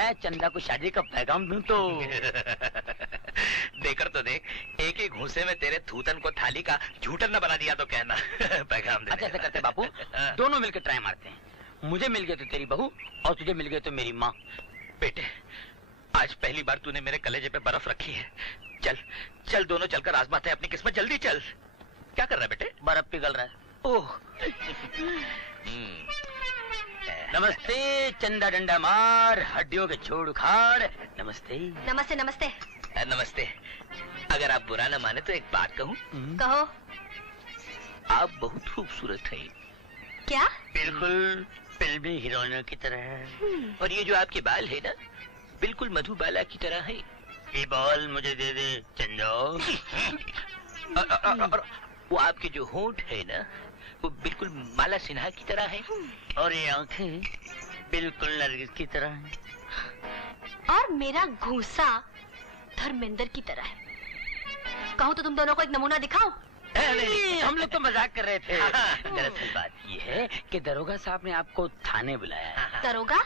मैं चंदा को शादी का पैगाम दूं तो देकर तो देख, एक ही घूंसे में तेरे थूतन को थाली का झूठन न बना दिया तो कहना। पैगाम दे। अच्छा ऐसा करते बापू, दोनों मिलकर ट्राई मारते हैं। मुझे मिल गए तो तेरी बहू और तुझे मिल गए तो मेरी माँ। बेटे, आज पहली बार तूने मेरे कलेजे पे बर्फ रखी है। चल चल, दोनों चलकर आजमाते हैं अपनी किस्मत। जल्दी चल। क्या कर रहा है बेटे? बर्फ पिघल रहा है। ओह। नमस्ते चंदा डंडा मार, हड्डियों के छोड़ उखाड़। नमस्ते। नमस्ते नमस्ते। नमस्ते। अगर आप बुरा न माने तो एक बात कहूँ? कहो। आप बहुत खूबसूरत हैं। क्या? बिल्कुल फिल्मी हीरोइनों की तरह। और ये जो आपके बाल है ना, बिल्कुल मधुबाला की तरह है। ये बाल मुझे दे दे चंदो। और वो आपके जो होंठ है ना, वो बिल्कुल माला सिन्हा की तरह है। और ये आंखें बिल्कुल नरगिस की तरह हैं। और मेरा घूंसा धर्मेंद्र की तरह है। कहूँ तो तुम दोनों को एक नमूना दिखाऊं? नहीं, हम लोग तो मजाक कर रहे थे। दरअसल बात ये है कि दरोगा साहब ने आपको थाने बुलाया। दरोगा?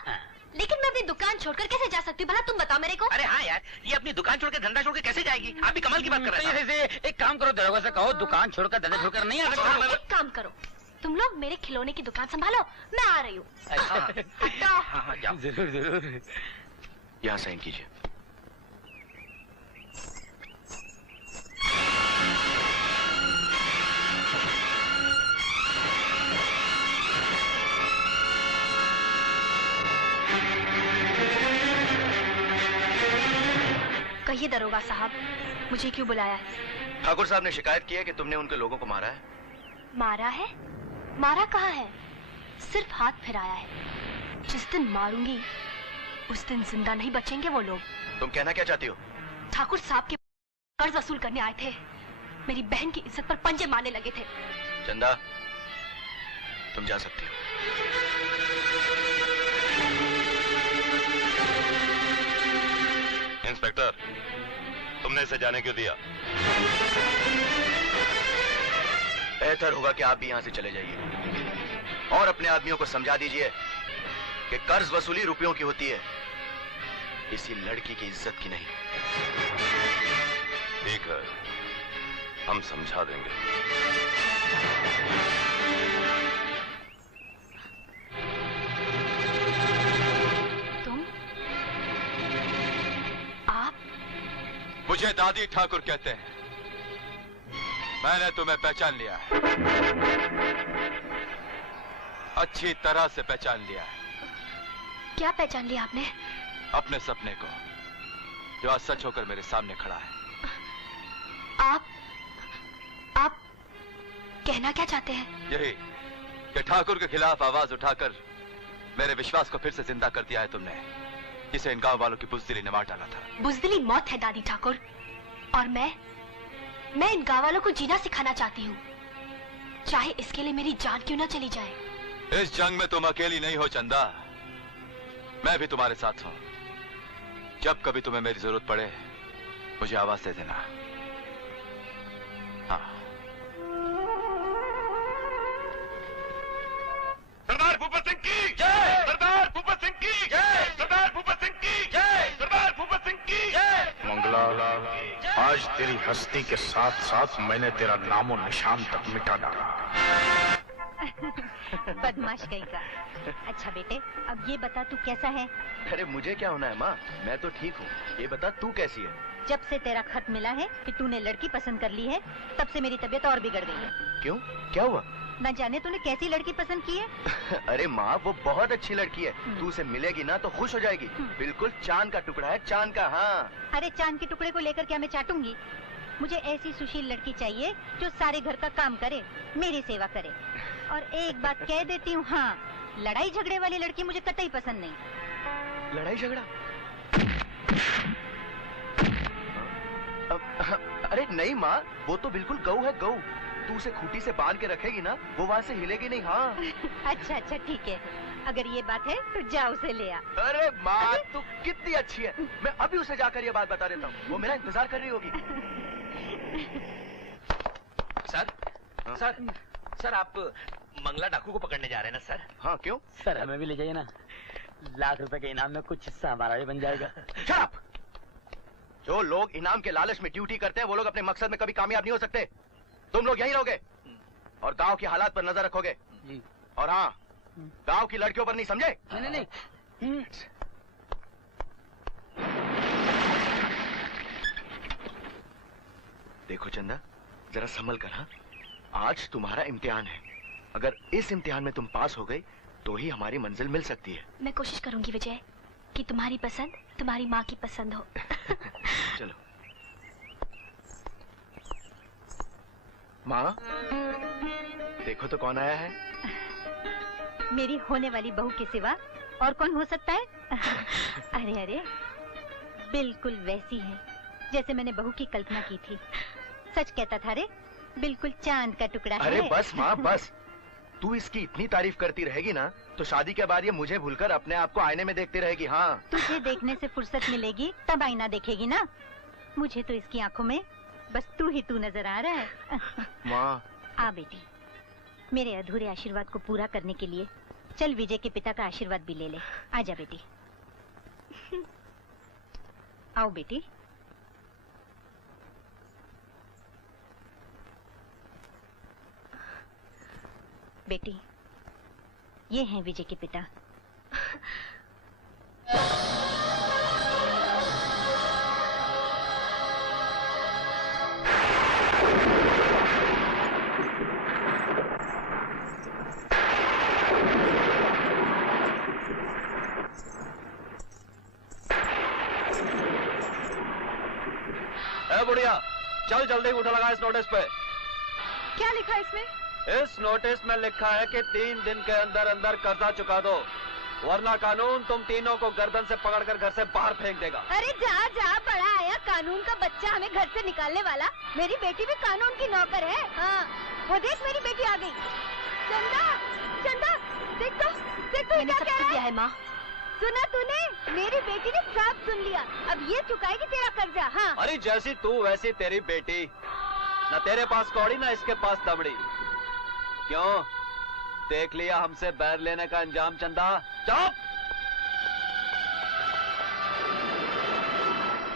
लेकिन मैं अपनी दुकान छोड़कर कैसे जा सकती हूँ भला, तुम बताओ मेरे को। अरे हाँ यार, ये अपनी दुकान छोड़ के धंधा छोड़ के कैसे जाएगी? आप भी कमाल की बात कर रहे हैं। एक काम करो, दरोगा से कहो दुकान छोड़कर धंधा छोड़कर नहीं आ सकता। एक काम करो, तुम लोग मेरे खिलौने की दुकान संभालो, मैं आ रही हूँ। हटो। हाँ, जाओ। जरूर जरूर। यहाँ साइन कीजिए। कहिए दरोगा साहब, मुझे क्यों बुलाया है? ठाकुर साहब ने शिकायत की है कि तुमने उनके लोगों को मारा है। मारा है? मारा कहाँ है? सिर्फ हाथ फिराया है। जिस दिन मारूंगी उस दिन जिंदा नहीं बचेंगे वो लोग। तुम कहना क्या चाहती हो? ठाकुर साहब के कर्ज वसूल करने आए थे, मेरी बहन की इज्जत पर पंजे मारने लगे थे। चंदा, तुम जा सकती हो। इंस्पेक्टर, तुमने इसे जाने क्यों दिया? बेहतर होगा कि आप भी यहाँ से चले जाइए और अपने आदमियों को समझा दीजिए कि कर्ज वसूली रुपयों की होती है, किसी लड़की की इज्जत की नहीं। ठीक है, हम समझा देंगे। तुम? आप? मुझे दादी ठाकुर कहते हैं। मैंने तुम्हें पहचान लिया है, अच्छी तरह से पहचान लिया है। क्या पहचान लिया आपने? अपने सपने को, जो आज सच होकर मेरे सामने खड़ा है। आप कहना क्या चाहते हैं? यही कि ठाकुर के खिलाफ आवाज उठाकर मेरे विश्वास को फिर से जिंदा कर दिया है तुमने, जिसे इन गांव वालों की बुजदिली ने मार डाला था। बुजदिली मौत है दादी ठाकुर, और मैं इन गांव वालों को जीना सिखाना चाहती हूँ, चाहे इसके लिए मेरी जान क्यों ना चली जाए। इस जंग में तुम अकेली नहीं हो चंदा, मैं भी तुम्हारे साथ हूं। जब कभी तुम्हें मेरी जरूरत पड़े मुझे आवाज दे देना। हाँ। सरदार भूपत सिंह की जय! सरदार भूपत सिंह की जय! सरदार भूपत सिंह की जय! सरदार भूपत सिंह की जय! मंगला, आज तेरी हस्ती के साथ साथ मैंने तेरा नामो निशान तक मिटा डाला। बदमाश कहीं का। अच्छा बेटे, अब ये बता तू कैसा है? अरे मुझे क्या होना है माँ, मैं तो ठीक हूँ। ये बता तू कैसी है? जब से तेरा खत मिला है कि तूने लड़की पसंद कर ली है, तब से मेरी तबीयत और बिगड़ गई है। क्यों, क्या हुआ? न जाने तूने कैसी लड़की पसंद की है। अरे माँ, वो बहुत अच्छी लड़की है, तू उसे मिलेगी ना तो खुश हो जाएगी। बिल्कुल चांद का टुकड़ा है, चांद का। हाँ। अरे चांद के टुकड़े को लेकर क्या मैं चाटूंगी? मुझे ऐसी सुशील लड़की चाहिए जो सारे घर का काम करे, मेरी सेवा करे। और एक बात कह देती हूँ, हाँ, लड़ाई झगड़े वाली लड़की मुझे कतई पसंद नहीं। लड़ाई झगड़ा? अरे नहीं माँ, वो तो बिल्कुल गऊ है, गऊ। तू उसे खूंटी से बांध के रखेगी ना, वो वहाँ से हिलेगी नहीं। हाँ। अच्छा अच्छा ठीक है, अगर ये बात है तो जा उसे ले आ। अरे माँ, तू कितनी अच्छी है, मैं अभी उसे जाकर ये बात बता देता हूँ, वो मेरा इंतजार कर रही होगी। सर, सर, सर, आप मंगला डाकू को पकड़ने जा रहे हैं ना सर? हाँ, क्यों? सर हमें भी ले जाइए ना, लाख रुपए के इनाम में कुछ हिस्सा हमारा भी बन जाएगा। चुप! जो लोग इनाम के लालच में ड्यूटी करते हैं वो लोग अपने मकसद में कभी कामयाब नहीं हो सकते। तुम लोग यहीं रहोगे और गांव की हालात पर नजर रखोगे। और हाँ, गांव की लड़कियों पर नहीं, समझे? नहीं। देखो चंदा, जरा संभल कर। हाँ, आज तुम्हारा इम्तिहान है। अगर इस इम्तिहान में तुम पास हो गई तो ही हमारी मंजिल मिल सकती है। मैं कोशिश करूंगी विजय कि तुम्हारी पसंद तुम्हारी माँ की पसंद हो। चलो। माँ, देखो तो कौन आया है। मेरी होने वाली बहू के सिवा और कौन हो सकता है? अरे अरे, बिल्कुल वैसी है जैसे मैंने बहू की कल्पना की थी। सच कहता था रे, बिल्कुल चांद का टुकड़ा है। अरे बस माँ, बस। तू इसकी इतनी तारीफ करती रहेगी ना तो शादी के बाद ये मुझे भूलकर अपने आप को आईने में देखती रहेगी। हाँ, तुझे देखने से फुर्सत मिलेगी तब आईना देखेगी ना। मुझे तो इसकी आंखों में बस तू ही तू नजर आ रहा है। माँ। आ बेटी, मेरे अधूरे आशीर्वाद को पूरा करने के लिए चल विजय के पिता का आशीर्वाद भी ले ले। आजा बेटी। आओ बेटी। बेटी, ये हैं विजय के पिता। बुढ़िया, चल जल्दी उठा लगा इस नोटिस पे। क्या लिखा है इसमें? इस नोटिस में लिखा है कि 3 दिन के अंदर अंदर कर्जा चुका दो, वरना कानून तुम तीनों को गर्दन से पकड़कर घर से बाहर फेंक देगा। अरे जा जा, बड़ा आया कानून का बच्चा हमें घर से निकालने वाला। मेरी बेटी भी कानून की नौकर है। हाँ, वो देख मेरी बेटी आ गई। चंदा, चंदा, देख तो मैंने सब सुन लिया है माँ। सुना तूने? मेरी बेटी ने सब सुन लिया। अब ये चुकाएगी तेरा कर्जा। हाँ। अरे जैसी तू वैसी तेरी बेटी। न तेरे पास कौड़ी न इसके पास दबड़ी। क्यों, देख लिया हमसे बैर लेने का अंजाम चंदा? चुप!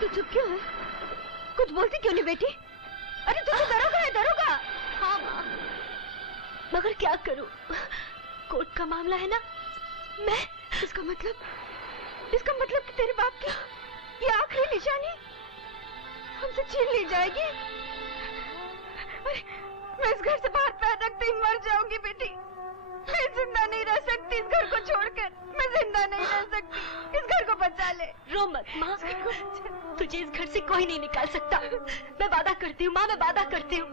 तू चुप क्यों है? कुछ बोलती क्यों नहीं बेटी? अरे तू तो दरोगा है, दरोगा। हाँ माँ, मगर क्या करूं? कोर्ट का मामला है ना। मैं इसका मतलब कि तेरे बाप की ये आखिरी निशानी हमसे छीन ली जाएगी। मैं इस घर से बाहर पैर रखते ही मर जाऊंगी बेटी। मैं जिंदा नहीं रह सकती इस घर को छोड़कर। मैं जिंदा नहीं रह सकती। इस घर को बचा ले। रो मत माँ, तुझे इस घर से कोई नहीं निकाल सकता। मैं वादा करती हूँ माँ, मैं वादा करती हूँ।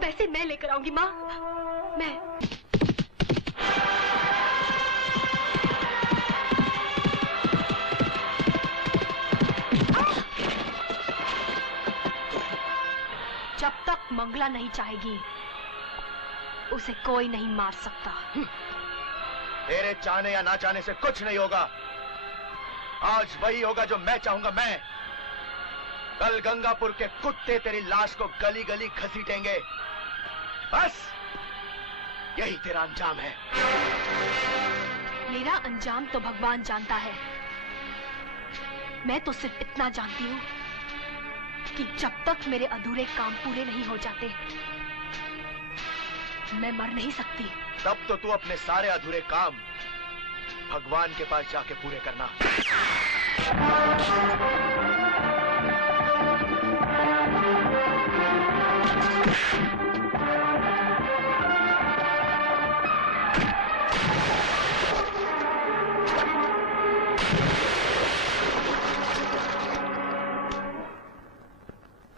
पैसे मैं लेकर आऊंगी माँ। मैं जब तक मंगला नहीं चाहेगी उसे कोई नहीं मार सकता। तेरे चाहने या ना चाहने से कुछ नहीं होगा। आज वही होगा जो मैं चाहूंगा। मैं कल गंगापुर के कुत्ते तेरी लाश को गली गली घसीटेंगे। बस यही तेरा अंजाम है। मेरा अंजाम तो भगवान जानता है। मैं तो सिर्फ इतना जानती हूँ कि जब तक मेरे अधूरे काम पूरे नहीं हो जाते मैं मर नहीं सकती। तब तो तू अपने सारे अधूरे काम भगवान के पास जाके पूरे करना।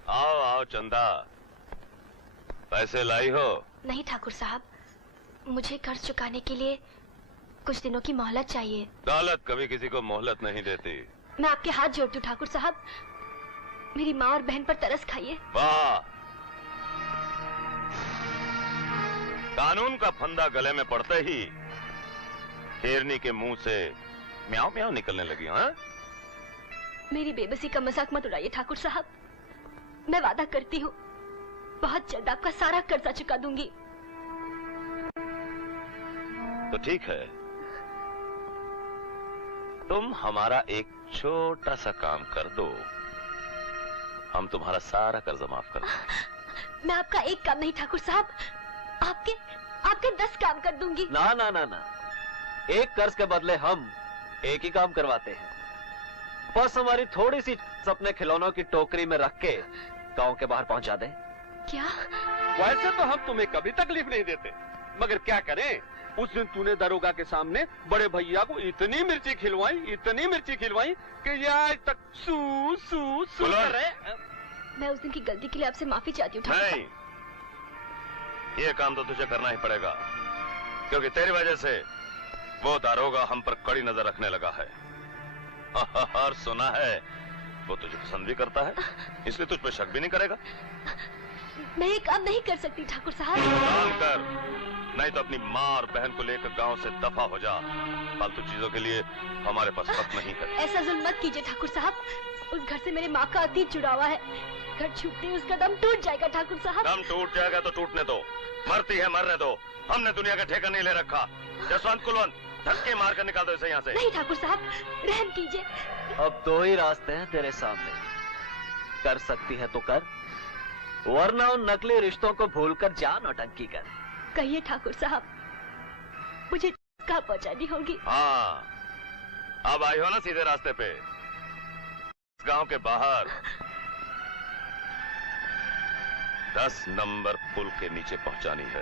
आओ आओ चंदा, पैसे लाई हो? नहीं ठाकुर साहब, मुझे कर्ज चुकाने के लिए कुछ दिनों की मोहलत चाहिए। दौलत कभी किसी को मोहलत नहीं देती। मैं आपके हाथ जोड़ती हूँ ठाकुर साहब, मेरी माँ और बहन पर तरस खाइए। वाह, कानून का फंदा गले में पड़ते ही शेरनी के मुंह से म्याऊं म्याऊं निकलने लगी। हाँ, मेरी बेबसी का मजाक मत उड़ाइए ठाकुर साहब। मैं वादा करती हूँ बहुत जल्द आपका सारा कर्जा चुका दूंगी। तो ठीक है, तुम हमारा एक छोटा सा काम कर दो, हम तुम्हारा सारा कर्ज माफ कर देंगे। मैं आपका एक काम नहीं ठाकुर साहब, आपके 10 काम कर दूंगी। ना ना ना ना, एक कर्ज के बदले हम एक ही काम करवाते हैं। बस हमारी थोड़ी सी अपने खिलौनों की टोकरी में रख के गांव के बाहर पहुंचा दे। क्या? वैसे तो हम तुम्हें कभी तकलीफ नहीं देते, मगर क्या करें, उस दिन तूने दरोगा के सामने बड़े भैया को इतनी मिर्ची खिलवाई कि ये आज तक सू सू सू कर रहे। मैं उस दिन की गलती के लिए आपसे माफी चाहती हूँ ठाकुर नहीं, ये काम तो तुझे करना ही पड़ेगा, क्योंकि तेरी वजह से वो दारोगा हम पर कड़ी नजर रखने लगा है। और सुना है वो तुझे पसंद भी करता है, इसलिए तुझ पर शक भी नहीं करेगा। मैं ये काम नहीं कर सकती ठाकुर साहब। काम कर, नहीं तो अपनी माँ और बहन को लेकर गांव से दफा हो जा। फालतू चीजों के लिए हमारे पास वक्त नहीं है। ऐसा जुल्म मत कीजिए ठाकुर साहब, उस घर से मेरे माँ का अतीत जुड़ा हुआ है। घर छूटते ही उसका दम टूट जाएगा ठाकुर साहब। दम टूट जाएगा तो टूटने दो, मरती है मरने दो, हमने दुनिया का ठेका नहीं ले रखा। जसवंत कुलवंत, धक्के मार कर निकाल दो इसे यहाँ से। नहीं ठाकुर साहब, रहम कीजिए। अब 2 ही रास्ते हैं तेरे सामने, कर सकती है तो कर, वरना उन नकली रिश्तों को भूलकर जा नौटंकी कर। कहिए ठाकुर साहब, मुझे कहाँ पहुँचानी होगी? हाँ, अब आई हो ना सीधे रास्ते पे। गांव के बाहर 10 नंबर पुल के नीचे पहुंचानी है।